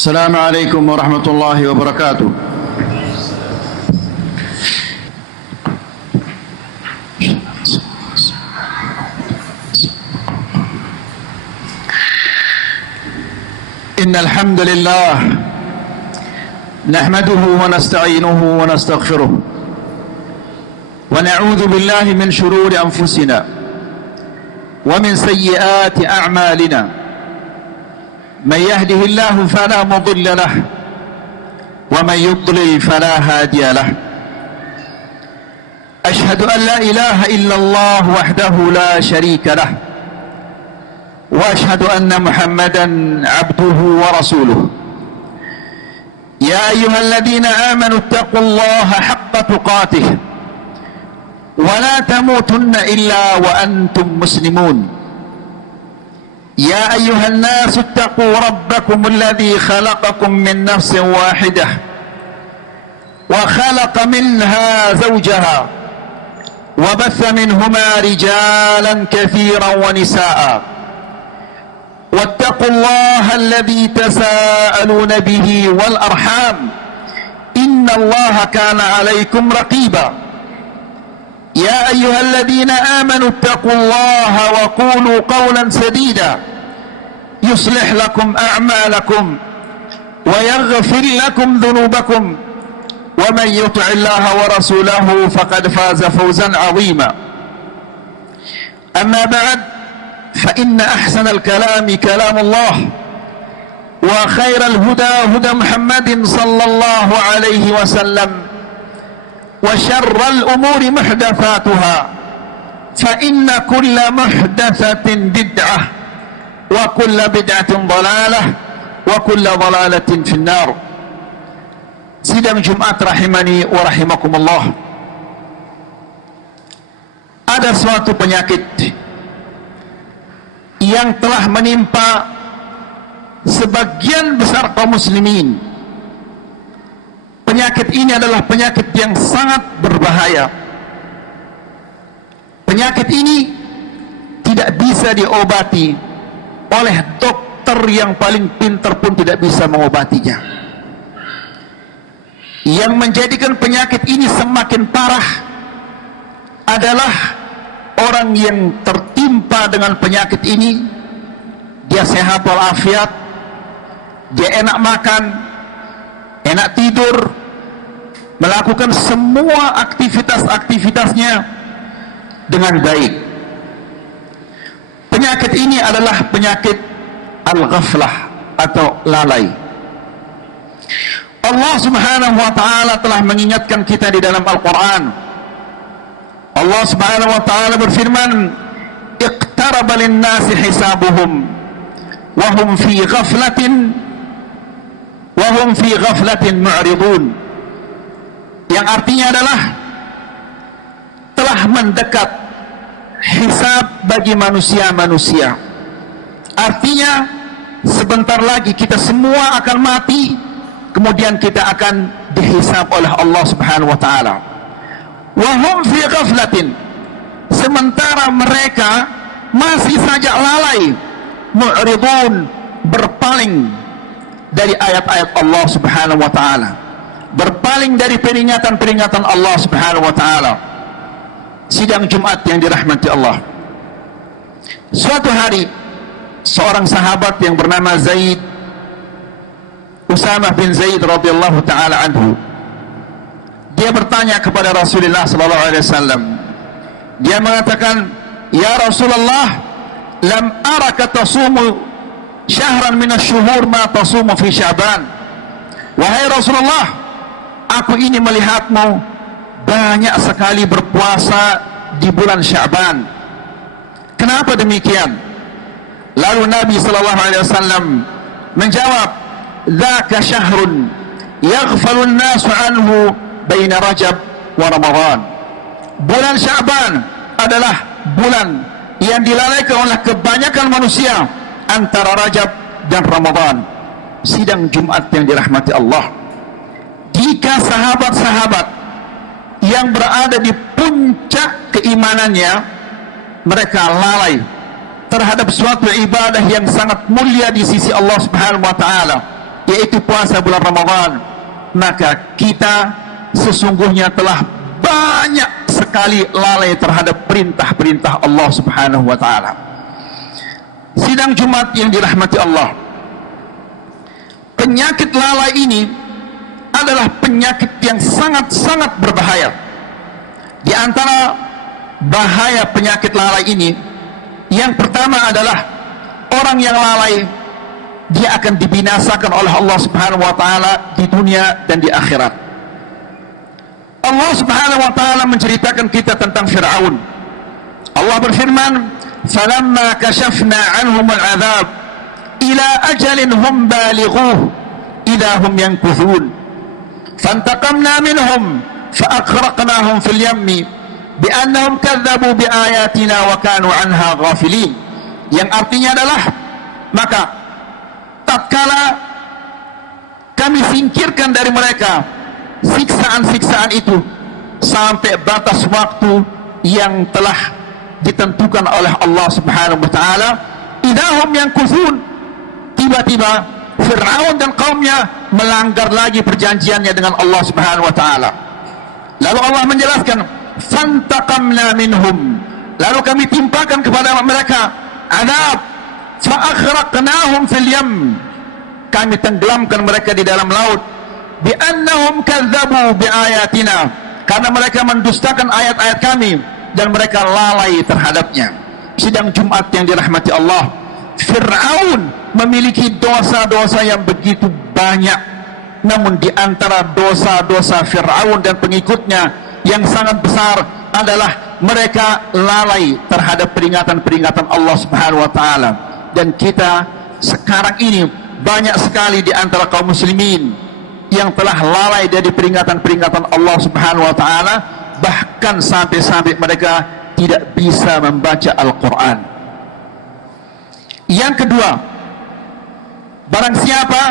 السلام عليكم ورحمة الله وبركاته. إن الحمد لله نحمده ونستعينه ونستغفره ونعوذ بالله من شرور أنفسنا ومن سيئات أعمالنا. من يهده الله فلا مضل له ومن يضلل فلا هادي له. أشهد أن لا إله إلا الله وحده لا شريك له وأشهد أن محمدا عبده ورسوله. يا أيها الذين آمنوا اتقوا الله حق تقاته ولا تموتن إلا وأنتم مسلمون. يا أيها الناس اتقوا ربكم الذي خلقكم من نفس واحدة وخلق منها زوجها وبث منهما رجالا كثيرا ونساء واتقوا الله الذي تساءلون به والأرحام إن الله كان عليكم رقيبا. يا أيها الذين آمنوا اتقوا الله وقولوا قولا سديدا يصلح لكم أعمالكم ويغفر لكم ذنوبكم ومن يطع الله ورسوله فقد فاز فوزا عظيما. أما بعد فإن أحسن الكلام كلام الله وخير الهدى هدى محمد صلى الله عليه وسلم وشر الأمور محدثاتها فإن كل محدثة بدعة وكل بدعة ضلالة وكل ضلالة في النار. Sidang Jumat rahimani wa rahimakumullah. Ada suatu penyakit yang telah menimpa sebagian besar kaum muslimin. Penyakit ini adalah penyakit yang sangat berbahaya. Penyakit ini tidak bisa diobati oleh dokter yang paling pintar pun tidak bisa mengobatinya. Yang menjadikan penyakit ini semakin parah adalah orang yang tertimpa dengan penyakit ini. Dia sehat walafiat, dia enak makan, enak tidur, melakukan semua aktivitas-aktivitasnya dengan baik. Penyakit ini adalah penyakit al-ghaflah atau lalai. Allah Subhanahu wa taala telah mengingatkan kita di dalam Al-Qur'an. Allah Subhanahu wa taala berfirman, "Iqtaraba lin-nasi hisabuhum wa hum fi ghaflatin mu'ridun." Yang artinya adalah telah mendekat hisab bagi manusia-manusia. Artinya sebentar lagi kita semua akan mati, kemudian kita akan dihisab oleh Allah Subhanahu wa taala. Wa hum fi ghaflatin, sementara mereka masih saja lalai, mu'ridun, berpaling dari ayat-ayat Allah Subhanahu wa taala, berpaling dari peringatan-peringatan Allah Subhanahu wa taala. Sidang Jumat yang dirahmati Allah. Suatu hari seorang sahabat yang bernama Usamah bin Zaid radhiyallahu taala anhu, dia bertanya kepada Rasulullah sallallahu alaihi wasallam. Dia mengatakan, "Ya Rasulullah, lam araka tasumu syahran min asy-syuhur ma tasumu fi Sya'ban." Wahai Rasulullah, aku ini melihatmu banyak sekali berpuasa di bulan Sya'ban. Kenapa demikian? Lalu Nabi sallallahu alaihi wasallam menjawab, "Dzaka syahrun yaghfalu an-nasu anhu baina Rajab wa Ramadan." Bulan Sya'ban adalah bulan yang dilalaikan oleh kebanyakan manusia antara Rajab dan Ramadan. Sidang Jumat yang dirahmati Allah. Jika sahabat-sahabat yang berada di puncak keimanannya, mereka lalai terhadap suatu ibadah yang sangat mulia di sisi Allah Subhanahu wa taala, yaitu puasa bulan Ramadan, maka kita sesungguhnya telah banyak sekali lalai terhadap perintah-perintah Allah Subhanahu wa taala. Sidang Jumat yang dirahmati Allah, penyakit lalai ini adalah penyakit yang sangat-sangat berbahaya. Di antara bahaya penyakit lalai ini, yang pertama adalah orang yang lalai, dia akan dibinasakan oleh Allah Subhanahu wa taala di dunia dan di akhirat. Allah Subhanahu wa taala menceritakan kita tentang Fir'aun. Allah berfirman, "Falamma kashafna 'anhum al'adzab ila ajalin hum balighuh idza hum yankuthun fantaqamna minhum fa'aghraqnahum fil yammi bi'annahum kadzabu biayatina wa kanu 'anha ghafilin." Yang artinya adalah, maka tatkala kami singkirkan dari mereka siksaan-siksaan itu sampai batas waktu yang telah ditentukan oleh Allah Subhanahu wa taala, idahum yang kufun, tiba-tiba Fir'aun dan kaumnya melanggar lagi perjanjiannya dengan Allah Subhanahu wa taala. Lalu Allah menjelaskan, fantaqamna minhum, lalu kami timpakan kepada mereka adab, fa'aghraqnahum fil yam, kami tenggelamkan mereka di dalam laut, bi'annahum kadzabu biayatina, karena mereka mendustakan ayat-ayat kami dan mereka lalai terhadapnya. Sidang Jumat yang dirahmati Allah, Fir'aun memiliki dosa-dosa yang begitu banyak, namun di antara dosa-dosa Fir'aun dan pengikutnya yang sangat besar adalah mereka lalai terhadap peringatan-peringatan Allah Subhanahu wa taala. Dan kita sekarang ini banyak sekali di antara kaum muslimin yang telah lalai dari peringatan-peringatan Allah Subhanahu wa taala, bahkan sampai-sampai mereka tidak bisa membaca Al-Quran. Yang kedua, barang siapa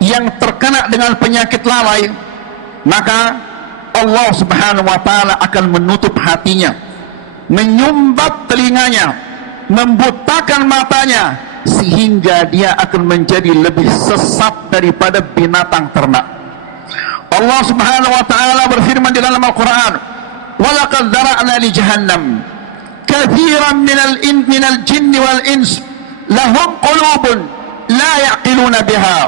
yang terkena dengan penyakit lalai, maka Allah Subhanahu wa taala akan menutup hatinya, menyumbat telinganya, membutakan matanya, sehingga dia akan menjadi lebih sesat daripada binatang ternak. Allah Subhanahu wa taala berfirman di dalam Al-Qur'an, "Walaqad dzara'na li jahannam katsiran minal jinni wal ins lahum qulubun la ya'qiluna biha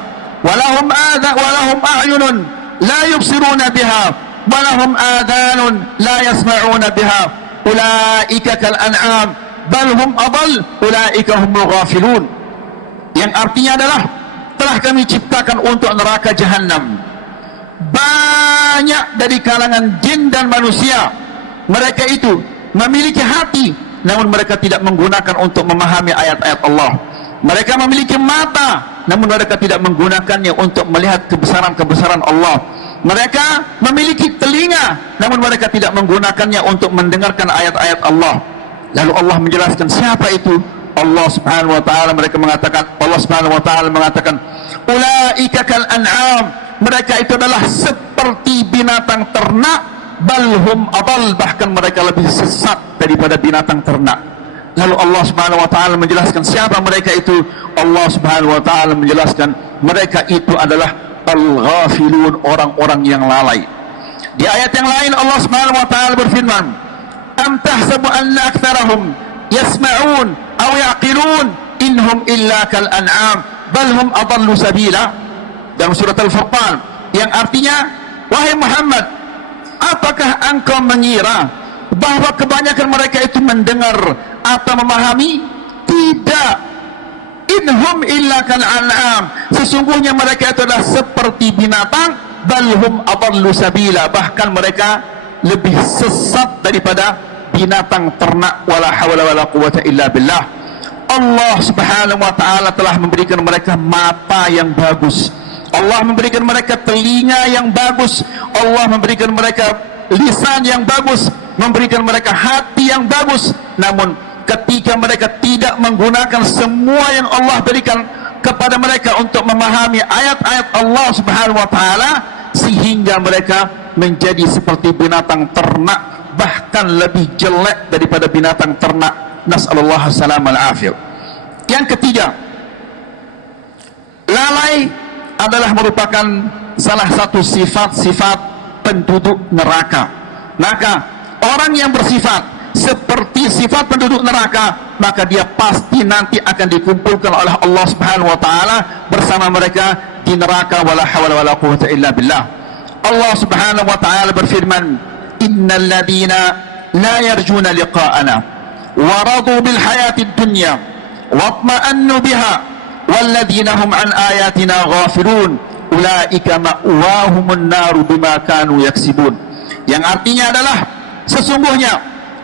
wa lahum a'yunun la yubsiruna biha wa lahum adhanun la yasma'una biha ulaika kal an'am bal hum adall ulaika humul ghafilun." Yang artinya adalah, telah kami ciptakan untuk neraka jahanam banyak dari kalangan jin dan manusia. Mereka itu memiliki hati, namun mereka tidak menggunakan untuk memahami ayat-ayat Allah. Mereka memiliki mata, namun mereka tidak menggunakannya untuk melihat kebesaran-kebesaran Allah. Mereka memiliki telinga, namun mereka tidak menggunakannya untuk mendengarkan ayat-ayat Allah. Lalu Allah menjelaskan siapa itu? Allah Subhanahu wa taala, Allah Subhanahu wa taala mengatakan, ulaika kal an'am, mereka itu adalah seperti binatang ternak, balhum adall, bahkan mereka lebih sesat daripada binatang ternak. Lalu Allah Subhanahu wa taala menjelaskan siapa mereka itu? Allah Subhanahu wa taala menjelaskan mereka itu adalah al-ghafilun, orang-orang yang lalai. Di ayat yang lain Allah Subhanahu wa taala berfirman, am tahsabu anna aktsarahum yasma'un aw yaqilun inhum illa kal an'am bal hum adallu sabila, dalam surat Al-Furqan, yang artinya, wahai Muhammad, apakah engkau mengira bahwa kebanyakan mereka itu mendengar atau memahami? Tidak. Inhum illa kal an'am, sesungguhnya mereka itu adalah seperti binatang, bal hum adallu sabila, bahkan mereka lebih sesat daripada binatang ternak. Wala hawla wala quwwata illa billah. Allah Subhanahu wa taala telah memberikan mereka mata yang bagus, Allah memberikan mereka telinga yang bagus, Allah memberikan mereka lisan yang bagus, memberikan mereka hati yang bagus, namun ketika mereka tidak menggunakan semua yang Allah berikan kepada mereka untuk memahami ayat-ayat Allah Subhanahu wa taala, sehingga mereka menjadi seperti binatang ternak, bahkan lebih jelek daripada binatang ternak. Nas'alullah salam al afiyah. Yang ketiga, lalai adalah merupakan salah satu sifat-sifat penduduk neraka. Maka orang yang bersifat seperti sifat penduduk neraka, maka dia pasti nanti akan dikumpulkan oleh Allah Subhanahu wa taala bersama mereka di neraka. Wala haula wala quwwata illa billah. Allah Subhanahu wa taala berfirman, innal ladina la yarjuna liqa'ana wa radu bil hayatid dunya watma'annu biha walladzina hum an ayatina ghafilun ulaika ma'wahumun naru bima kanu yaksibun. Yang artinya adalah sesungguhnya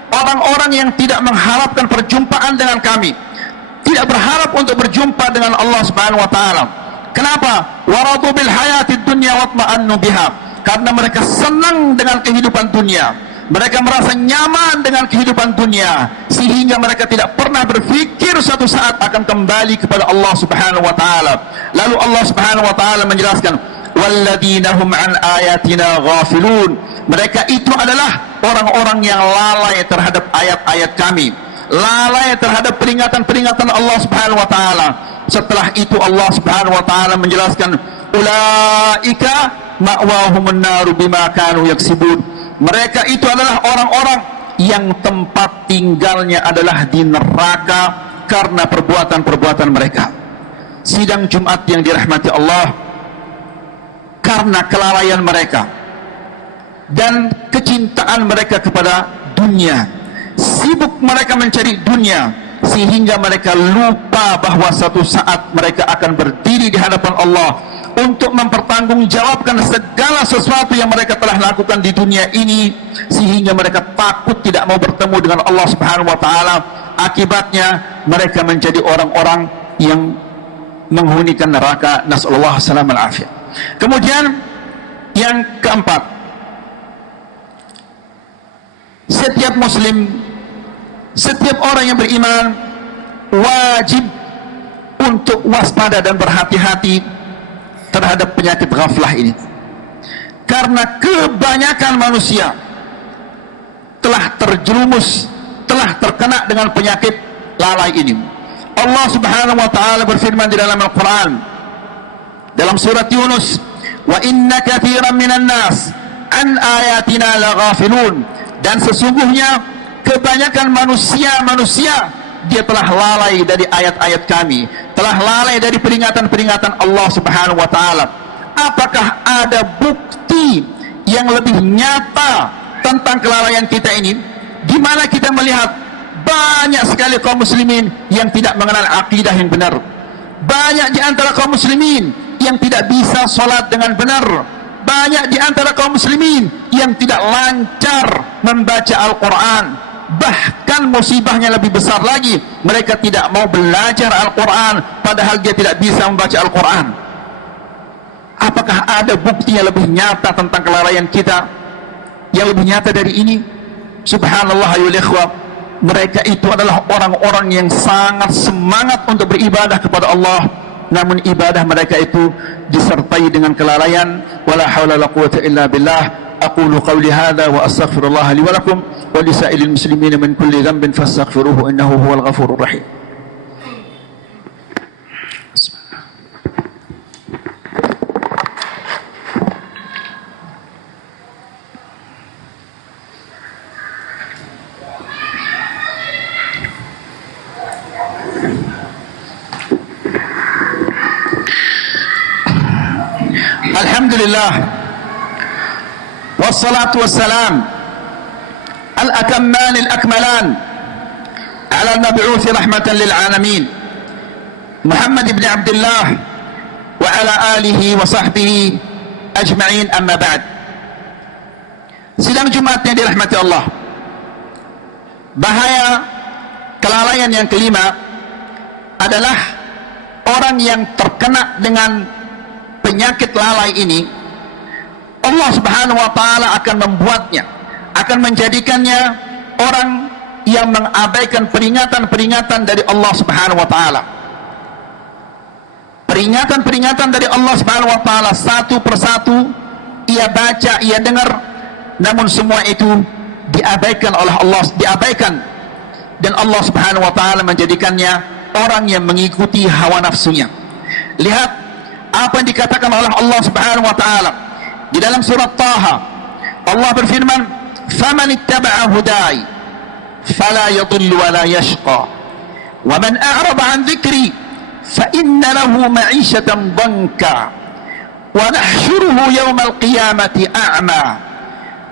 orang-orang yang tidak mengharapkan perjumpaan dengan kami, tidak berharap untuk berjumpa dengan Allah Subhanahu wa taala. Kenapa? Waradu bil hayatid dunya watma'annu biha. Karena mereka senang dengan kehidupan dunia, mereka merasa nyaman dengan kehidupan dunia, sehingga mereka tidak pernah berfikir suatu saat akan kembali kepada Allah Subhanahu wa taala. Lalu Allah Subhanahu wa taala menjelaskan, walladzina hum an ayatina ghafilun. Mereka itu adalah orang-orang yang lalai terhadap ayat-ayat kami, lalai terhadap peringatan-peringatan Allah Subhanahu wa taala. Setelah itu Allah Subhanahu wa taala menjelaskan, ulaika ma'wahumun naru bima kanu yaksibun. Mereka itu adalah orang-orang yang tempat tinggalnya adalah di neraka karena perbuatan-perbuatan mereka. Sidang Jumat yang dirahmati Allah, karena kelalaian mereka dan kecintaan mereka kepada dunia, sibuk mereka mencari dunia, sehingga mereka lupa bahwa suatu saat mereka akan berdiri di hadapan Allah untuk mempertanggungjawabkan segala sesuatu yang mereka telah lakukan di dunia ini, sehingga mereka takut tidak mau bertemu dengan Allah Subhanahu wa taala. Akibatnya mereka menjadi orang-orang yang menghunikan neraka. Nasallallahu alaihi wasallam. Kemudian yang keempat, setiap muslim, setiap orang yang beriman wajib untuk waspada dan berhati-hati terhadap penyakit ghaflah ini, karena kebanyakan manusia telah terjerumus, telah terkena dengan penyakit lalai ini. Allah Subhanahu wa taala berfirman di dalam Al-Quran, dalam surat Yunus, wa inna katsiran minan nas an ayatina laghafilun. Dan sesungguhnya kebanyakan manusia dia telah lalai dari ayat-ayat kami, telah lalai dari peringatan-peringatan Allah Subhanahu wa taala. Apakah ada bukti yang lebih nyata tentang kelalaian kita ini, di mana kita melihat banyak sekali kaum muslimin yang tidak mengenal akidah yang benar, banyak di antara kaum muslimin yang tidak bisa sholat dengan benar, banyak di antara kaum muslimin yang tidak lancar membaca Al-Quran. Bahkan musibahnya lebih besar lagi, mereka tidak mau belajar Al-Quran padahal dia tidak bisa membaca Al-Quran. Apakah ada bukti yang lebih nyata tentang kelalaian kita, yang lebih nyata dari ini? Subhanallah ya ikhwah, mereka itu adalah orang-orang yang sangat semangat untuk beribadah kepada Allah, namun ibadah mereka itu disertai dengan kelalaian. Wala haula wala quwwata illa billah. أقول قولي هذا وأستغفر الله لي ولكم ولسائر المسلمين من كل ذنب فاستغفروه إنه هو الغفور الرحيم. الحمد لله والصلاة والسلام الأتمان الأكملان على المبعوث رحمة للعالمين محمد بن عبد الله وعلى آله وصحبه أجمعين. أما بعد. Sidang Jumat yang dirahmati Allah, bahaya kelalaian yang kelima adalah orang yang terkena dengan penyakit lalai ini, Allah Subhanahu wa taala akan membuatnya, akan menjadikannya orang yang mengabaikan peringatan-peringatan dari Allah Subhanahu wa taala. Peringatan-peringatan dari Allah Subhanahu wa taala satu persatu ia baca, ia dengar, namun semua itu diabaikan oleh Allah, diabaikan, dan Allah Subhanahu wa taala menjadikannya orang yang mengikuti hawa nafsunya. Lihat apa yang dikatakan oleh Allah Subhanahu wa taala di dalam surat Taha. Allah berfirman, "Faman ittaba'a hudai fala yadhillu wa la yashqa, wa man a'rada 'an dhikri fa inna lahu ma'ishatan dhanka wa nahsyuruhu yawmal qiyamati a'ma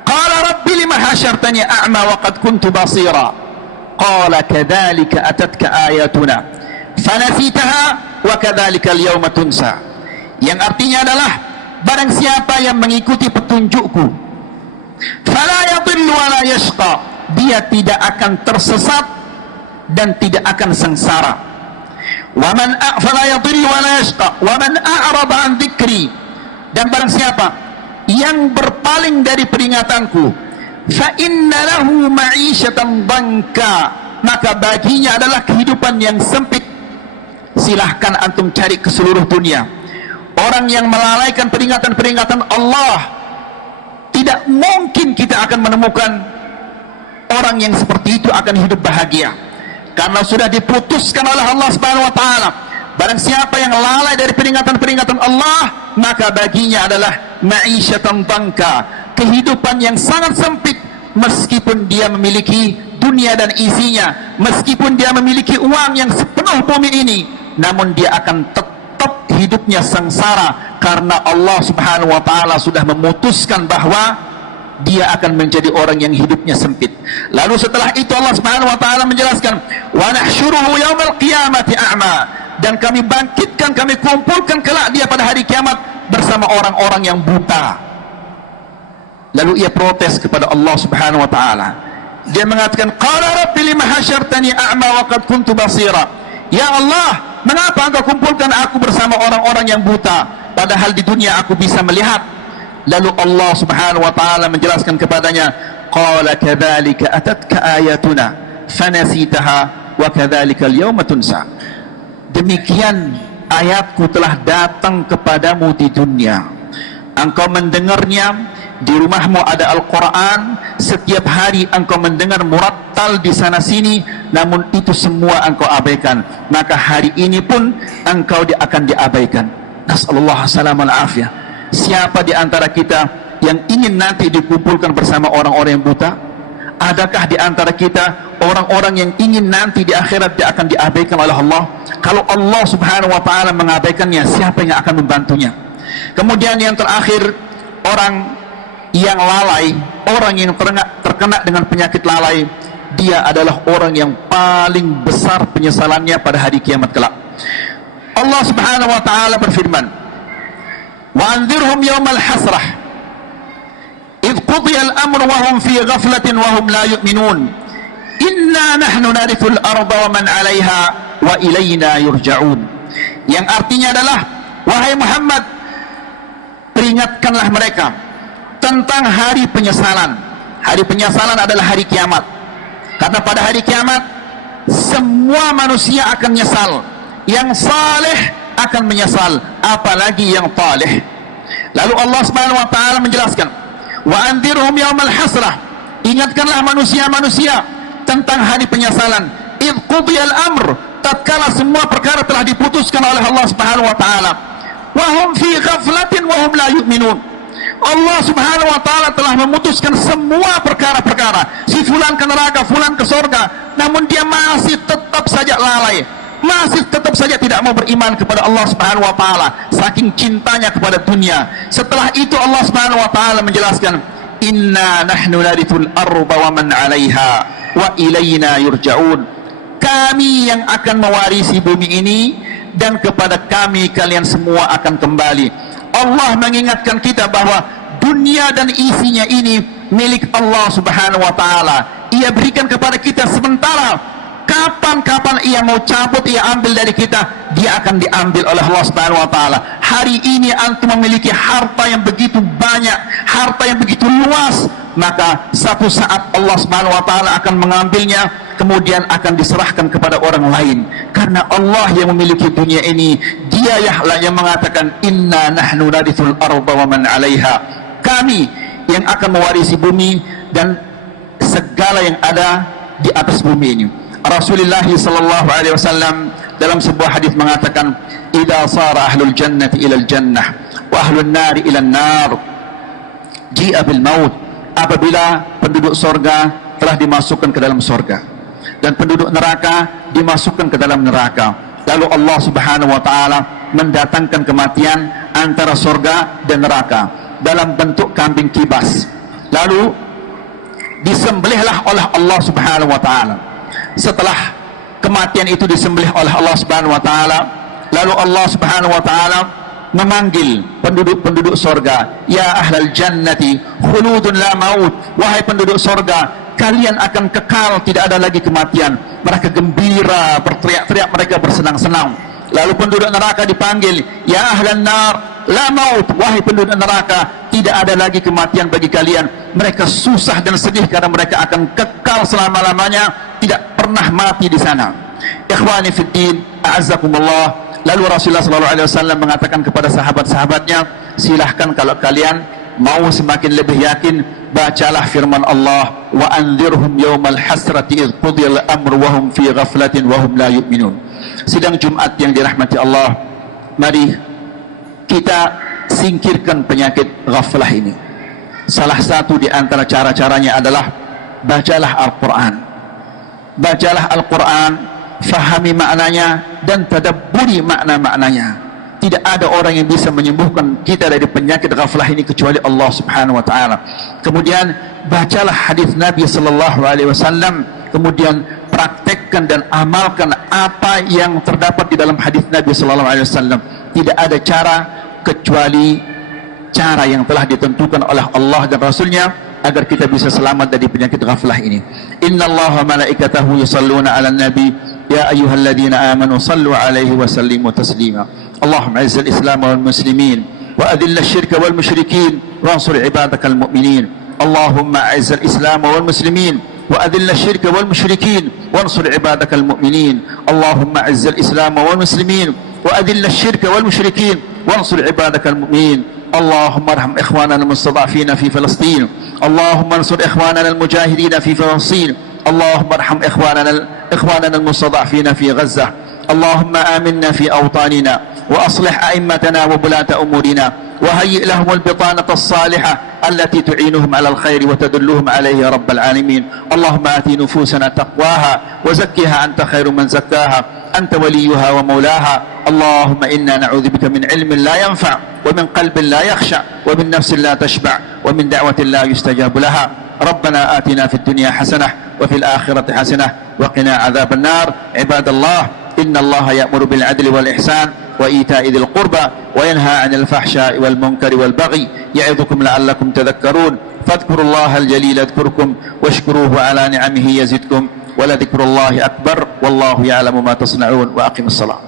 qala rabbi lima hasyartani a'ma wa qad kuntu basira qala kadzalika atatka ayatuna fanasitaha wa kadzalika al-yawma tunsa." Yang artinya adalah, barang siapa yang mengikuti petunjukku, fala yadhillu wa la yashqa, dia tidak akan tersesat dan tidak akan sengsara. Wa man fala yadhillu wa la yashqa wa man a'rada 'an dzikri, dan barang siapa yang berpaling dari peringatanku, fa inna lahu ma'isyatan dhanka, maka baginya adalah kehidupan yang sempit. Silahkan antum cari ke seluruh dunia, orang yang melalaikan peringatan-peringatan Allah, tidak mungkin kita akan menemukan orang yang seperti itu akan hidup bahagia, karena sudah diputuskan oleh Allah Subhanahu wa taala, barang siapa yang lalai dari peringatan-peringatan Allah, maka baginya adalah ma'isyatan dhanka, kehidupan yang sangat sempit. Meskipun dia memiliki dunia dan isinya, meskipun dia memiliki uang yang sepenuh bumi ini, namun dia akan tetap hidupnya sengsara, karena Allah Subhanahu wa taala sudah memutuskan bahwa dia akan menjadi orang yang hidupnya sempit. Lalu setelah itu Allah Subhanahu wa taala menjelaskan, wa nahsyuruhu yaumal qiyamati a'ma, dan kami bangkitkan, kami kumpulkan kelak dia pada hari kiamat bersama orang-orang yang buta. Lalu ia protes kepada Allah Subhanahu wa taala. Dia mengatakan, qala rabbi lima hasyartani a'ma wa qad kuntu basira. Ya Allah, mengapa engkau kumpulkan aku bersama orang-orang yang buta, padahal di dunia aku bisa melihat? Lalu Allah Subhanahu wa taala menjelaskan kepadanya, qala kadzalika atatka ayatuna fanasitaha wa kadzalika al-yawma tunsa. Demikian ayatku telah datang kepadamu di dunia, engkau mendengarnya, di rumahmu ada Al-Quran, setiap hari engkau mendengar murattal di sana sini, namun itu semua engkau abaikan, maka hari ini pun engkau akan diabaikan. Nasallallahu salam al-afiyah. Siapa di antara kita yang ingin nanti dikumpulkan bersama orang-orang yang buta? Adakah di antara kita orang-orang yang ingin nanti di akhirat dia akan diabaikan oleh Allah? Kalau Allah Subhanahu wa taala mengabaikannya, siapa yang akan membantunya? Kemudian yang terakhir, orang yang lalai, orang yang terkena dengan penyakit lalai, dia adalah orang yang paling besar penyesalannya pada hari kiamat kelak. Allah Subhanahu wa taala berfirman, wa anzirhum yaumal hasrah idh qudiya al-amru wa hum fi ghaflatin wa hum la yu'minun inna nahnu narithul arda wa man 'alaiha wa ilayna yurja'un. Yang artinya adalah, wahai Muhammad, peringatkanlah mereka tentang hari penyesalan. Hari penyesalan adalah hari kiamat, karena pada hari kiamat semua manusia akan menyesal. Yang saleh akan menyesal, apalagi yang taleh. Lalu Allah Subhanahu wa taala menjelaskan, wa anzirhum yaumal hasrah, ingatkanlah manusia-manusia tentang hari penyesalan, idh qudiyal amr, tatkala semua perkara telah diputuskan oleh Allah Subhanahu wa taala, wa hum fi ghaflatin wa hum la yu'minun. Allah Subhanahu wa taala telah memutuskan semua perkara-perkara, si fulan ke neraka, fulan ke surga, namun dia masih tetap saja lalai, masih tetap saja tidak mau beriman kepada Allah Subhanahu wa taala, saking cintanya kepada dunia. Setelah itu Allah Subhanahu wa taala menjelaskan, inna nahnu narithul arda wa man 'alaiha wa ilayna yurja'un. Kami yang akan mewarisi bumi ini, dan kepada kami kalian semua akan kembali. Allah mengingatkan kita bahwa dunia dan isinya ini milik Allah Subhanahu wa taala. Ia berikan kepada kita sementara. Kapan-kapan ia mau cabut, ia ambil dari kita, dia akan diambil oleh Allah Subhanahu wa taala. Hari ini antum memiliki harta yang begitu banyak, harta yang begitu luas, maka satu saat Allah Subhanahu wa taala akan mengambilnya, kemudian akan diserahkan kepada orang lain. Karena Allah yang memiliki dunia ini, dia yang mengatakan, inna nahnu narithul arda wa man 'alaiha. Kami yang akan mewarisi bumi dan segala yang ada di atas bumi ini. Rasulullah sallallahu alaihi wasallam dalam sebuah hadis mengatakan, idza sara ahlul jannati ila al-jannah wa ahlun nari ila an-nar ji'a bil maut, apabila penduduk sorga telah dimasukkan ke dalam sorga dan penduduk neraka dimasukkan ke dalam neraka, lalu Allah Subhanahu wa taala mendatangkan kematian antara sorga dan neraka dalam bentuk kambing kibas, lalu disembelihlah oleh Allah Subhanahu wa taala. Setelah kematian itu disembelih oleh Allah Subhanahu wa taala, lalu Allah Subhanahu wa taala memanggil penduduk-penduduk sorga, ya ahlal jannati khuludun la maut, wahai penduduk sorga, kalian akan kekal, tidak ada lagi kematian. Mereka gembira, berteriak-teriak, mereka bersenang-senang. Lalu penduduk neraka dipanggil, ya ahlan nar la maut, wahai penduduk neraka, tidak ada lagi kematian bagi kalian. Mereka susah dan sedih karena mereka akan kekal selama-lamanya, tidak pernah mati di sana. Ikhwani fid din, a'azzakumullah. Lalu Rasulullah SAW mengatakan kepada sahabat-sahabatnya, silahkan kalau kalian mau semakin lebih yakin, bacalah firman Allah, wa anzirhum yawmal hasrati idh qudiyal amru wa hum fi ghaflatin wa hum la yu'minun. Sidang Jumat yang dirahmati Allah, mari kita singkirkan penyakit ghaflah ini. Salah satu di antara cara-caranya adalah bacalah Al-Quran. Bacalah Al-Quran, fahami maknanya dan tadabburi makna-maknanya. Tidak ada orang yang bisa menyembuhkan kita dari penyakit ghaflah ini kecuali Allah Subhanahu wa taala. Kemudian bacalah hadis Nabi sallallahu alaihi wasallam, kemudian praktekkan dan amalkan apa yang terdapat di dalam hadis Nabi sallallahu alaihi wasallam. Tidak ada cara kecuali cara yang telah ditentukan oleh Allah dan Rasulnya agar kita bisa selamat dari penyakit ghaflah ini. Innallaha malaikatahu yusalluna 'alan nabi ya ayyuhalladzina amanu sallu 'alaihi wa sallimu taslima. Allahumma izzil islam wal muslimin wa adhill asy-syirka wal musyrikin wansur ibadakal mu'minin. Allahumma izzil islam wal muslimin wa adhill asy-syirka wal musyrikin wansur ibadakal mu'minin. Allahumma izzil islam wal muslimin wa adhill asy-syirka wal musyrikin wansur ibadakal mu'minin. اللهم ارحم إخواننا المستضعفين في فلسطين. اللهم انصر إخواننا المجاهدين في فلسطين. اللهم ارحم إخواننا المستضعفين في غزة. اللهم آمنا في أوطاننا وأصلح أئمتنا وولاة أمورنا وهيئ لهم البطانة الصالحة التي تعينهم على الخير وتدلهم عليه يا رب العالمين. اللهم آت نفوسنا تقواها وزكها أنت خير من زكاها أنت وليها ومولاها. اللهم إنا نعوذ بك من علم لا ينفع ومن قلب لا يخشع ومن نفس لا تشبع ومن دعوة لا يستجاب لها. ربنا آتنا في الدنيا حسنة وفي الآخرة حسنة وقنا عذاب النار. عباد الله، إن الله يأمر بالعدل والإحسان وإيتاء ذي القربى وينهى عن الفحشاء والمنكر والبغي يعظكم لعلكم تذكرون. فاذكروا الله الجليل يذكركم واشكروه على نعمه يزدكم ولذكر الله أكبر والله يعلم ما تصنعون. وأقم الصلاة.